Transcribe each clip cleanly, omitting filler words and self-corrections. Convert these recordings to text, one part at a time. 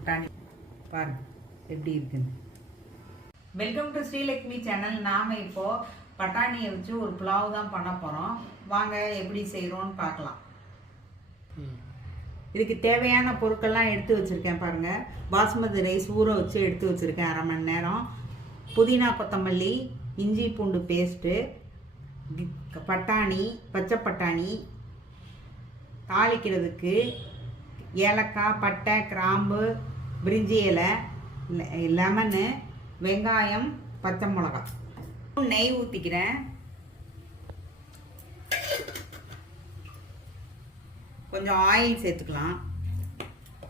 பட்டாணி பாருங்க எப்படி இருக்குன்னு. Welcome to Srilakshmi channel. நாம் இப்போது பட்டாணியை வச்சு ஒரு புலாவ் தான் பண்ண போகிறோம். வாங்க எப்படி செய்கிறோன்னு பார்க்கலாம். இதுக்கு தேவையான பொருட்கள்லாம் எடுத்து வச்சுருக்கேன் பாருங்கள். பாஸ்மதி ரைஸ் ஊற வச்சு எடுத்து வச்சுருக்கேன் 1/2 மணி நேரம். புதினா கொத்தமல்லி, இஞ்சி பூண்டு பேஸ்ட்டு, பட்டாணி, பச்சை பட்டாணி, தாளிக்கிறதுக்கு ஏலக்காய், பட்டை, கிராம்பு, பிரிஞ்சி இலை, லெமனு, வெங்காயம், பச்சை மிளகாய். நெய் ஊற்றிக்கிறேன். கொஞ்சம் ஆயில் சேர்த்துக்கலாம்.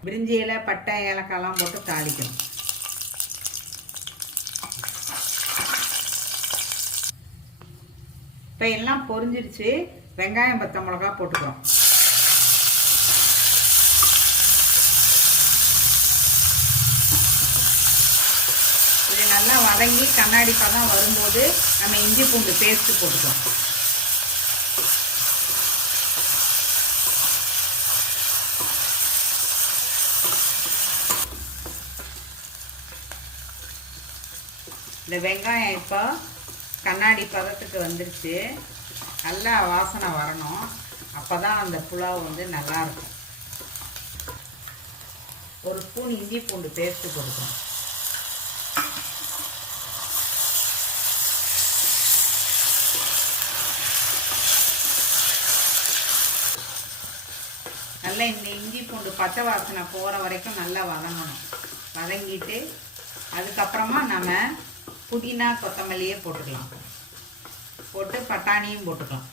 பிரிஞ்சி இலை, பட்டை, ஏலக்காய்லாம் போட்டு தாளிக்கணும். இப்போ எல்லாம் பொரிஞ்சிருச்சு. வெங்காயம், பச்சை மிளகாய் போட்டுக்கிறோம். இது நல்லா வதங்கி கண்ணாடி பதம் வரும்போது நம்ம இஞ்சி பூண்டு பேஸ்ட்டு போட்டுக்கிறோம். இந்த வெங்காயம் இப்போ கண்ணாடி பதத்துக்கு வந்துருச்சு. நல்லா வாசனை வரணும். அப்போ தான் அந்த புலாவ் வந்து நல்லாயிருக்கும். ஒரு ஸ்பூன் இஞ்சி பூண்டு பேஸ்ட்டு போட்டுக்கணும். நல்லா இந்த இஞ்சி பூண்டு பச்சை வாசனை போகிற வரைக்கும் நல்லா வதங்கணும். வதங்கிட்டு அதுக்கப்புறமா நம்ம புதினா கொத்தமல்லியே போட்டுக்கலாம். போட்டு பட்டாணியும் போட்டுக்கலாம்.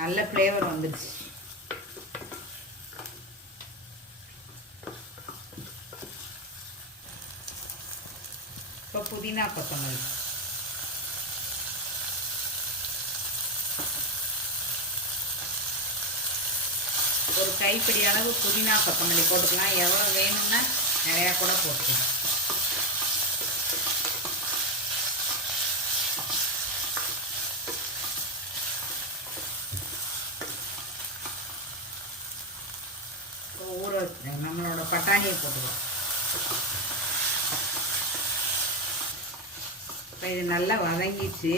நல்ல ஃப்ளேவர் வந்துடுச்சு. இப்போ புதினா கொத்தமல்லி, ஒரு கைப்பிடி அளவு புதினா கொத்தமல்லி போட்டுக்கலாம். எவ்வளோ வேணும்னா நிறையா கூட போட்டுக்கலாம். ஊற நம்மளோட பட்டாணியை போட்டுக்கலாம். இப்போ இது நல்லா வதங்கிச்சு.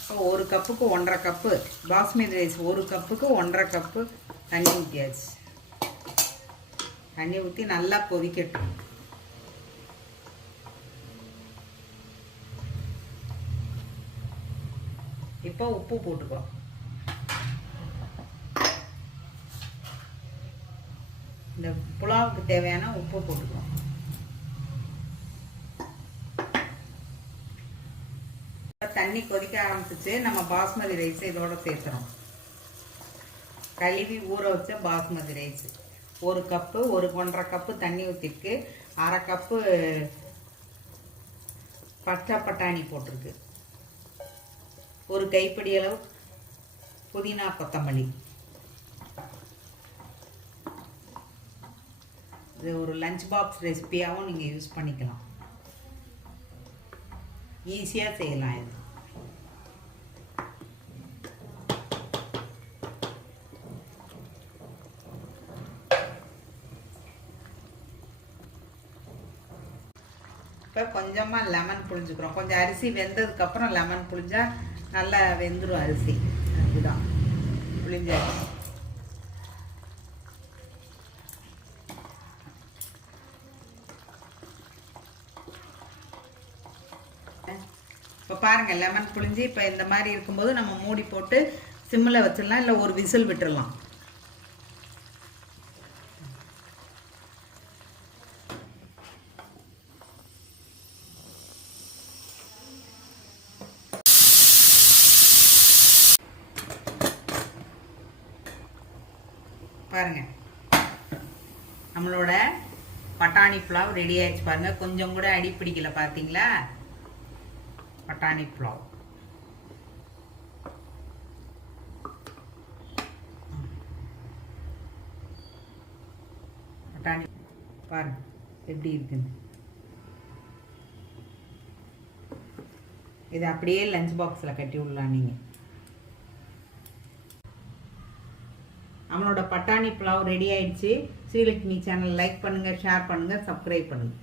இப்போ 1 கப்புக்கு 1.5 கப்பு பாஸ்மதி ரைஸ், 1 கப்புக்கு 1.5 கப்பு தண்ணி ஊற்றியாச்சு. தண்ணி ஊற்றி நல்லா கொதிக்கட்டும். இப்போ உப்பு போட்டுக்கோ. இந்த புலாவுக்கு தேவையான உப்பு போட்டுக்கோ. தண்ணி கொதிக்க ஆரம்பிச்சிச்சு. நம்ம பாஸ்மதி ரைஸ் இதோட சேர்த்துறோம். கழுவி ஊற வச்ச பாஸ்மதி ரைஸ் 1 கப்பு, 1.5 கப்பு தண்ணி ஊற்றிருக்கு. 1/2 கப்பு பச்சை பட்டாணி போட்டிருக்கு. ஒரு கைப்பிடி அளவு புதினா கொத்தமல்லி. இது ஒரு லஞ்ச் பாக்ஸ் ரெசிபியாகவும் நீங்கள் யூஸ் பண்ணிக்கலாம். ஈஸியாக செய்யலாம். இது இப்போ கொஞ்சமாக லெமன் புழிஞ்சுக்கிறோம். கொஞ்சம் அரிசி வெந்ததுக்கப்புறம் லெமன் புழிஞ்சா நல்லா வெந்துடும் அரிசி. அதுதான் புழிஞ்சாச்சு. இப்போ பாருங்கள் லெமன் புழிஞ்சு இப்போ இந்த மாதிரி இருக்கும்போது நம்ம மூடி போட்டு சிம்மில் வச்சிடலாம். இல்லை ஒரு விசில் விட்டுடலாம். பாருங்க நம்மளோட பட்டாணி புலாவ் ரெடி ஆயிடுச்சு. பாருங்க கொஞ்சம் கூட அடி பிடிக்கல. பார்த்தீங்களா? பட்டாணி புலாவ். பட்டாணி பாருங்க எப்படி இருக்குன்னு. இது அப்படியே லஞ்ச் பாக்ஸில் கட்டி விடலாம் நீங்கள். நம்மளோட பட்டாணி புலாவ் ரெடி ஆயிடுச்சு. ஸ்ரீலக்ஷ்மி சேனல் லைக் பண்ணுங்கள், ஷேர் பண்ணுங்கள், சப்ஸ்கிரைப் பண்ணுங்கள்.